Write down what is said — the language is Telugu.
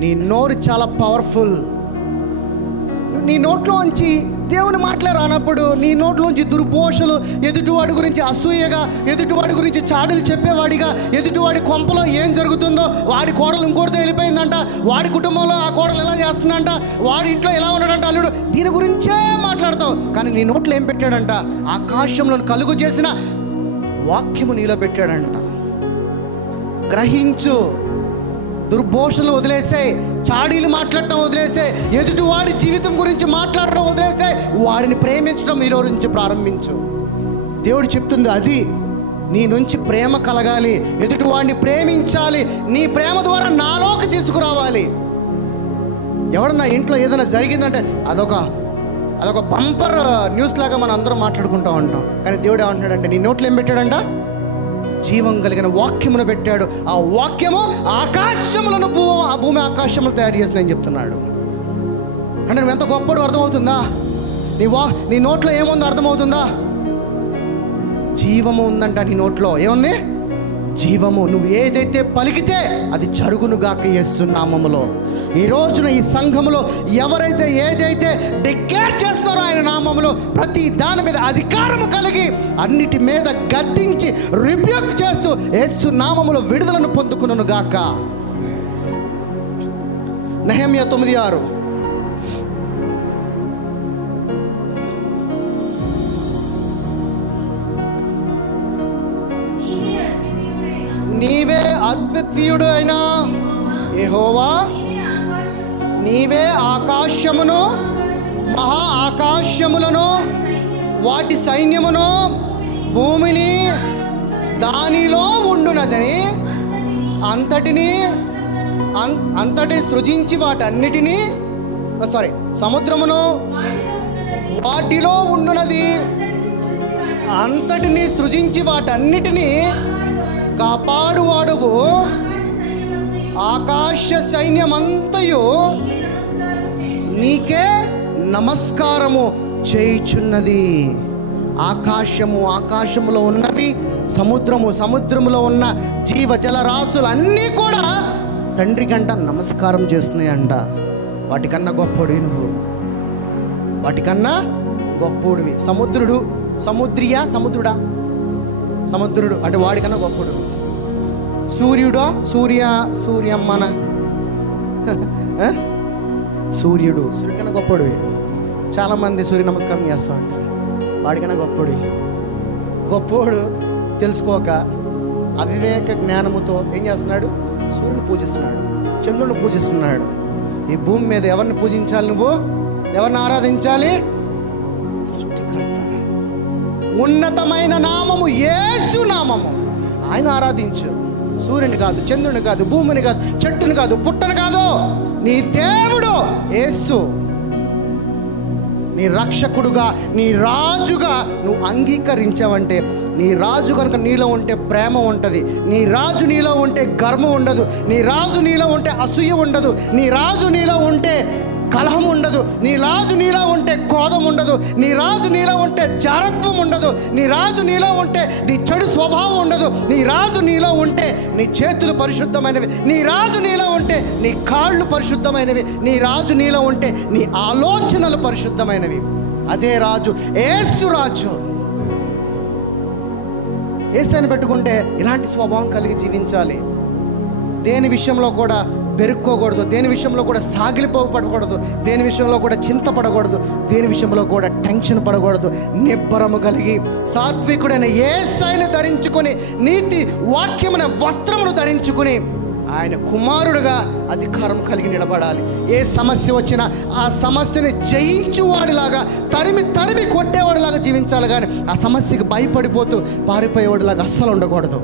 నీ నోరు చాలా పవర్ఫుల్. నీ నోట్లోంచి దేవుని మాటలే రానప్పుడు నీ నోట్లోంచి దుర్భోషలు, ఎదుటివాడి గురించి అసూయగా, ఎదుటివాడి గురించి చాడులు చెప్పేవాడిగా, ఎదుటివాడి కొంపలో ఏం జరుగుతుందో, వాడి కోడలు ఇంకోటితో వెళ్ళిపోయిందంట, వాడి కుటుంబంలో ఆ కోడలు ఎలా చేస్తుందంట, వాడి ఇంట్లో ఎలా ఉన్నాడంట అల్లుడు, దీని గురించే మాట్లాడతావు. కానీ నీ నోట్లో ఏం పెట్టాడంట? ఆకాశంలో కలుగు చేసిన వాక్యము నీలో పెట్టాడంట. గ్రహించు. దుర్భోషణలు వదిలేసే, చాడీలు మాట్లాడటం వదిలేసే, ఎదుటివాడి జీవితం గురించి మాట్లాడటం వదిలేసే, వాడిని ప్రేమించడం ఈ రోజు నుంచి ప్రారంభించు. దేవుడు చెప్తుంది అది. నీ నుంచి ప్రేమ కలగాలి, ఎదుటివాడిని ప్రేమించాలి, నీ ప్రేమ ద్వారా నాలోకి తీసుకురావాలి. ఎవడన్నా ఇంట్లో ఏదైనా జరిగిందంటే అదొక బంపర్ న్యూస్ లాగా మనం అందరం మాట్లాడుకుంటూ ఉంటాం. కానీ దేవుడు ఏమంటున్నాడంటే, నీ నోట్లో ఏం పెట్టాడంట? జీవం కలిగిన వాక్యమును పెట్టాడు. ఆ వాక్యము ఆకాశములను భూమి ఆకాశములు తయారు చేసిందని చెప్తున్నాడు. అంటే నువ్వు ఎంత గొప్పడు అర్థమవుతుందా? నీ నోట్లో ఏముందో అర్థమవుతుందా? జీవము ఉందంట నీ నోట్లో. ఏముంది? జీవము. నువ్వు ఏదైతే పలికితే అది జరుగునుగాక యేసు నామములో. ఈ రోజున ఈ సంఘములో ఎవరైతే ఏదైతే డిక్లేర్ చేస్తున్నారో ఆయన నామములో, ప్రతి దాని మీద అధికారము కలిగి అన్నిటి మీద గద్దించి రిబ్యూక్ చేస్తూ యేసు నామములో విడుదలను పొందుకును గాక. నెహెమ్యా 9:6. నీవే అద్వితీయుడు అయినా యెహోవా, నీవే ఆకాశమును, మహా ఆకాశములను, వాటి సైన్యమును, భూమిని దానిలో ఉండునదని అంతటిని సృజించి వాటన్నిటినీ, సముద్రమును వాటిలో ఉండునది అంతటిని సృజించి వాటన్నిటినీ కాపాడువాడువు, ఆకాశ సైన్యమంతయు నీకే నమస్కారము చేయుచున్నది. ఆకాశములో ఉన్నవి, సముద్రములో ఉన్న జీవజల రాశులు అన్నీ కూడా తండ్రి కంట నమస్కారం చేస్తున్నాయి అంట. వాటికన్నా గొప్పడివి నువ్వు, వాటికన్నా గొప్పోడివి. సముద్రుడు అంటే వాడికన్నా గొప్పడు. సూర్యమ్మన సూర్యుడు కన్నా గొప్పడివి. చాలామంది సూర్య నమస్కారం చేస్తూ ఉంటారు. వాడికన్నా గొప్పోడు తెలుసుకోక అవివేక జ్ఞానముతో ఏం చేస్తున్నాడు? సూర్యుని పూజిస్తున్నాడు, చంద్రుని పూజిస్తున్నాడు. ఈ భూమి మీద ఎవరిని పూజించాలి? నువ్వు ఎవరిని ఆరాధించాలి? సృష్టికర్త. ఉన్నతమైన నామము యేసు నామము. ఆయన ఆరాధించు. సూర్యుని కాదు, చంద్రుని కాదు, భూమిని కాదు, చెట్టుని కాదు, పుట్టను కాదు. నీ దేవుడు యేసు నీ రక్షకుడుగా, నీ రాజుగా నువ్వు అంగీకరించావంటే, నీ రాజు కనుక నీలో ఉంటే ప్రేమ ఉంటుంది, నీ రాజు నీలో ఉంటే గర్వం ఉండదు, నీ రాజు నీలో ఉంటే అసూయ ఉండదు, నీ రాజు నీలో ఉంటే కలహం ఉండదు, నీ రాజు నీలో ఉంటే క్రోధం ఉండదు, నీ రాజు నీలో ఉంటే జారత్వం ఉండదు, నీ రాజు నీలో ఉంటే నీ చెడు స్వభావం ఉండదు, నీ రాజు నీలో ఉంటే నీ చేతులు పరిశుద్ధమైనవి, నీ రాజు నీలో ఉంటే నీ కాళ్ళు పరిశుద్ధమైనవి, నీ రాజు నీలో ఉంటే నీ ఆలోచనలు పరిశుద్ధమైనవి. అదే రాజు, యేసు రాజు. యేసుని పెట్టుకుంటే ఇలాంటి స్వభావం కలిగి జీవించాలి. దేని విషయంలో కూడా పెరుక్కోకూడదు, దేని విషయంలో కూడా సాగిలిపోపడకూడదు, దేని విషయంలో కూడా చింతపడకూడదు, దేని విషయంలో కూడా టెన్షన్ పడకూడదు. నిబ్బరము కలిగి సాత్వికుడైన యేసుని ధరించుకొని, నీతి వాక్యమైన వస్త్రమును ధరించుకొని ఆయన కుమారుడుగా అధికారం కలిగి నిలబడాలి. ఏ సమస్య వచ్చినా ఆ సమస్యని జయించువాడిలాగా, తరిమి కొట్టేవాడిలాగా జీవించాలి. కానీ ఆ సమస్యకి భయపడిపోతూ పారిపోయేవాడిలాగా అస్సలు ఉండకూడదు.